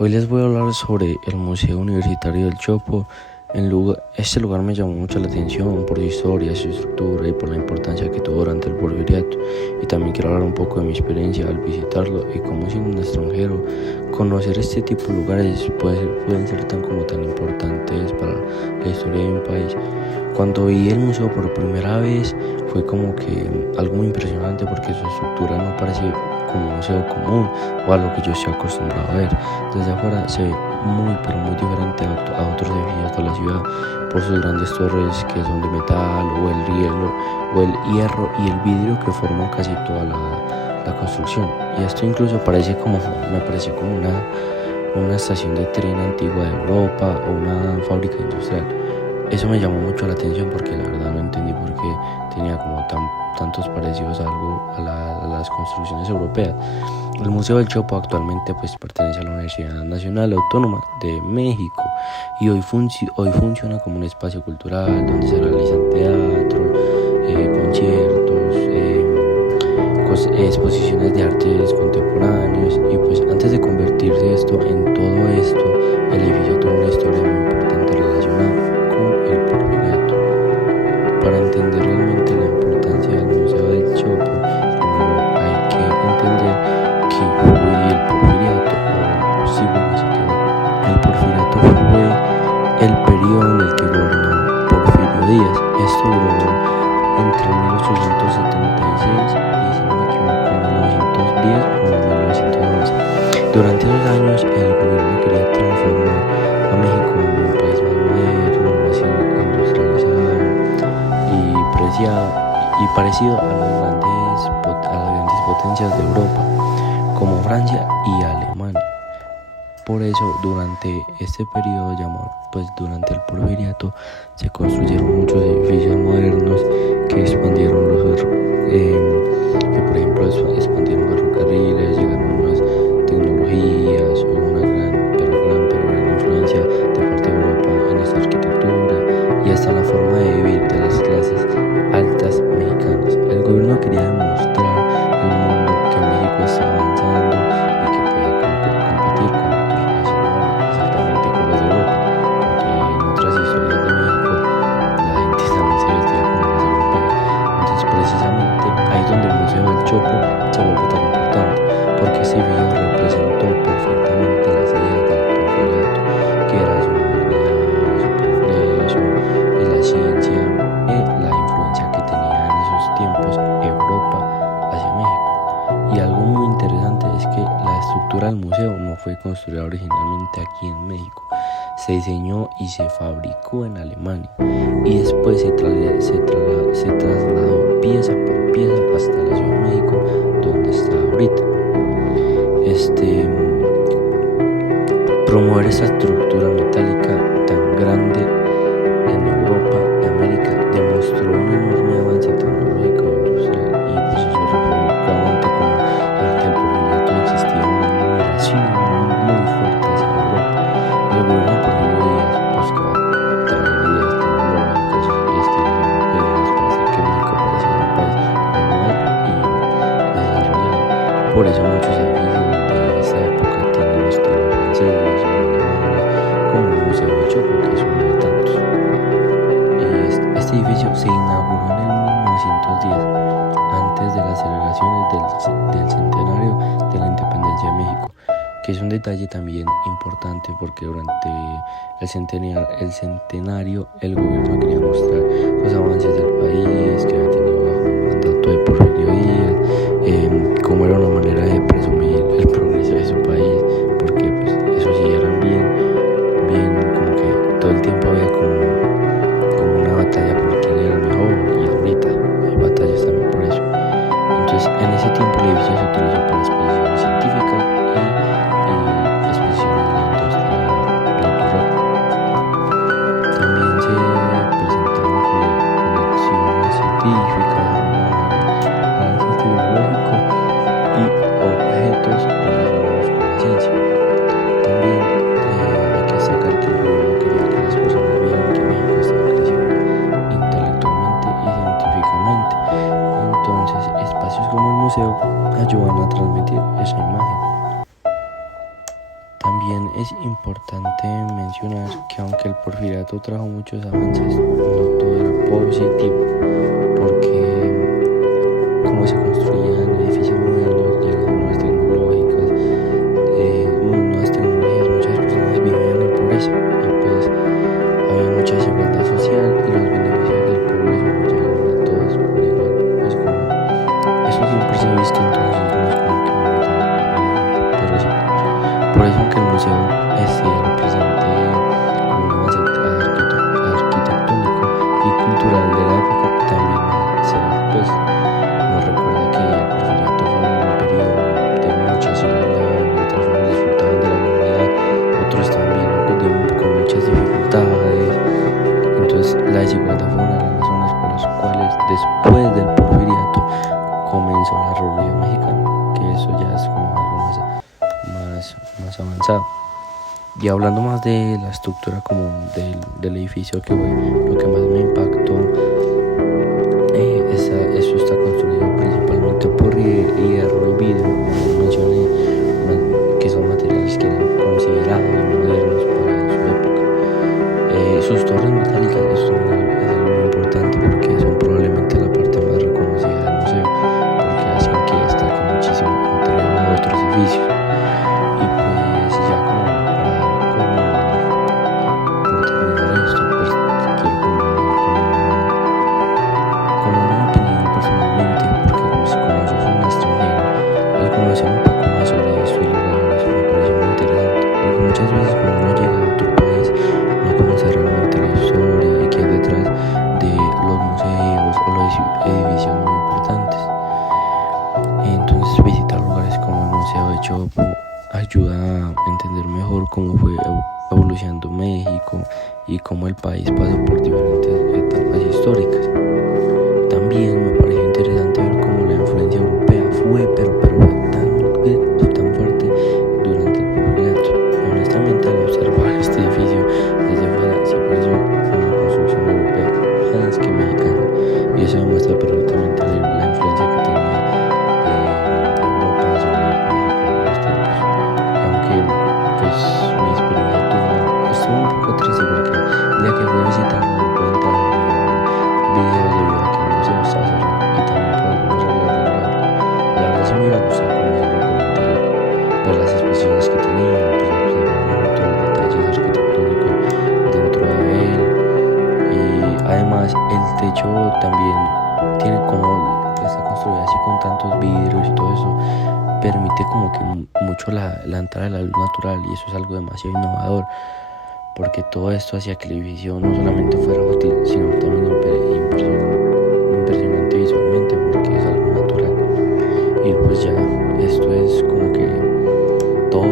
Hoy les voy a hablar sobre el Museo Universitario del Chopo. Este lugar me llamó mucho la atención por su historia, su estructura y por la importancia que tuvo durante el Porfiriato. Y también quiero hablar un poco de mi experiencia al visitarlo y cómo, siendo un extranjero, conocer este tipo de lugares pueden ser tan importantes para la historia de un país. Cuando vi el museo por primera vez fue como que algo muy impresionante, porque su estructura no parece como un museo común o a lo que yo estoy acostumbrado a ver. Desde afuera se ve muy diferente a otros edificios de la ciudad, por sus grandes torres que son de metal, o el hierro y el vidrio que forman casi toda la construcción. Y esto incluso me pareció como una estación de tren antigua de Europa o una fábrica industrial. Eso me llamó mucho la atención, porque la verdad no entendí por qué tenía como tantos parecidos a las construcciones europeas. El Museo del Chopo actualmente pertenece a la Universidad Nacional Autónoma de México y hoy funciona como un espacio cultural donde se realizan teatro, conciertos, exposiciones de artes contemporáneos. Y antes de convertirse en todo esto, el edificio tuvo una historia muy importante relacionada con el Porfiriato. Para entender realmente la importancia del Museo del Chopo, primero hay que entender qué fue el Porfiriato, o siglo XIX. El Porfiriato fue el periodo en el que gobernó Porfirio Díaz. Esto duró entre 1876 y, si no me equivoco, 1910 o 1911. Durante esos años, el gobierno quería transformar a México en un país más moderno, más industrializado y parecido a las grandes potencias de Europa, como Francia y Alemania. Por eso, durante este periodo durante el Porfiriato, se construyeron muchos edificios modernos que expandieron por ejemplo, expandieron ferrocarriles, llegaron nuevas tecnologías, hubo una gran influencia de parte de Europa en esta arquitectura y hasta en la forma de vivir de las clases altas mexicanas. El gobierno quería demostrar al mundo que México estaba avanzando y que podía competir con otros nacionales, exactamente con los de Europa, porque en otras historias de México la gente también se vestía como los europeos. Entonces, precisamente ahí es donde el Museo del Chopo se vuelve tan importante, porque este video representó perfectamente las ideas del Porfiriato, que era su modernidad, su progreso y la ciencia, la influencia que tenía en esos tiempos Europa hacia México. Y algo muy interesante es que la estructura del museo no fue construida originalmente aquí en México, se diseñó y se fabricó en Alemania, y después se trasladó pieza por pieza hasta la Ciudad de México, donde está ahorita. Promover esta estructura metálica tan grande en Europa y América demostró un enorme avance tecnológico e industrial, y eso reflejó claramente como durante el Porfiriato existía una admiración muy fuerte hacia Europa. El gobierno de Porfirio Díaz buscaba traer ideas tecnológicas y estilos europeos para hacer que México pareciera un país más moderno y desarrollado. Por eso muchos edificios de esta época tienen un estilo francés o alemanes, como el Museo del Chopo, que es uno de tantos. Este edificio se inauguró en el 1910, antes de las celebraciones del centenario de la independencia de México, que es un detalle también importante, porque durante el centenario el gobierno quería mostrar los avances del país que había tenido bajo el mandato de Porfirio Díaz, como era una manera de presumir el progreso de su país, porque eso sí eran bien, como que todo el tiempo había como una batalla por quién era el mejor, y ahorita hay batallas también por eso. Entonces, en ese tiempo el edificio se utilizó para exposiciones científicas y exposiciones de la industria natural. También se presentaron colecciones científicas, también es importante mencionar que aunque el porfiriato trajo muchos avances, no todo era positivo, porque como se construían edificios modernos, llegaban nuevas tecnologías, muchas personas vivían en pobreza y pues había mucha desigualdad social y los beneficios del pueblo no llegaban a todos por igual. Pues como eso siempre se ha visto, entonces no es como que pero sí. Por eso aunque el museo represente como un avance arquitectónico y cultural de la época, también pues, nos recuerda que el porfiriato fue un periodo de mucha desigualdad, mientras unos disfrutaban de la humanidad, otros estaban viendo con muchas dificultades. Entonces la desigualdad fue una de las razones por las cuales después del porfiriato comenzó la Revolución Mexicana, que eso ya es como algo más avanzado. Y hablando más de la estructura como del edificio, que fue lo que más me impactó, eso está construido principalmente por hierro y vidrio, como mencioné, que son materiales que eran considerados modernos para su época. Sus torres metálicas, eso es algo muy importante porque son probablemente la parte más reconocida del museo, porque hacen que destaque muchísimo entre otros edificios. Y pues ya como por terminar esto, pues quiero como una opinión personalmente, porque como yo soy un extranjero, al conocer un poco más sobre esto y lugares me pareció muy interesante, porque muchas veces cuando uno llega a otro país no conoce realmente la historia que hay detrás de los museos o los edificios muy importantes. Entonces visitar lugares como el Museo de Chopo ayuda a entender mejor cómo fue evolucionando México y cómo el país pasó por diferentes etapas históricas. También me pareció interesante ver cómo la influencia europea fue tan fuerte durante el porfiriato. Y honestamente, al observar este edificio desde fuera, sí pareció una construcción europea más que mexicana, y eso demuestra perfectamente la influencia que tenía Europa sobre México en los tiempos. Aunque pues mi experiencia estuvo un poco triste porque el día que fui a visitarlo no pude entrar a videos debido a que el museo está cerrado y también por algunas reglas del lugar. La verdad sí me hubiera gustado conocerlo por el interior, ver las exposiciones que tenía, pues observar todos los detalles arquitectónicos dentro de él. Y además el techo también tiene como está construido así con tantos vidrios y todo eso, permite como que mucho la entrada de la luz natural, y eso es algo demasiado innovador, porque todo esto hacía que el edificio no solamente fuera útil, sino también impresionante visualmente, porque es algo natural. Y pues ya, esto es como que todo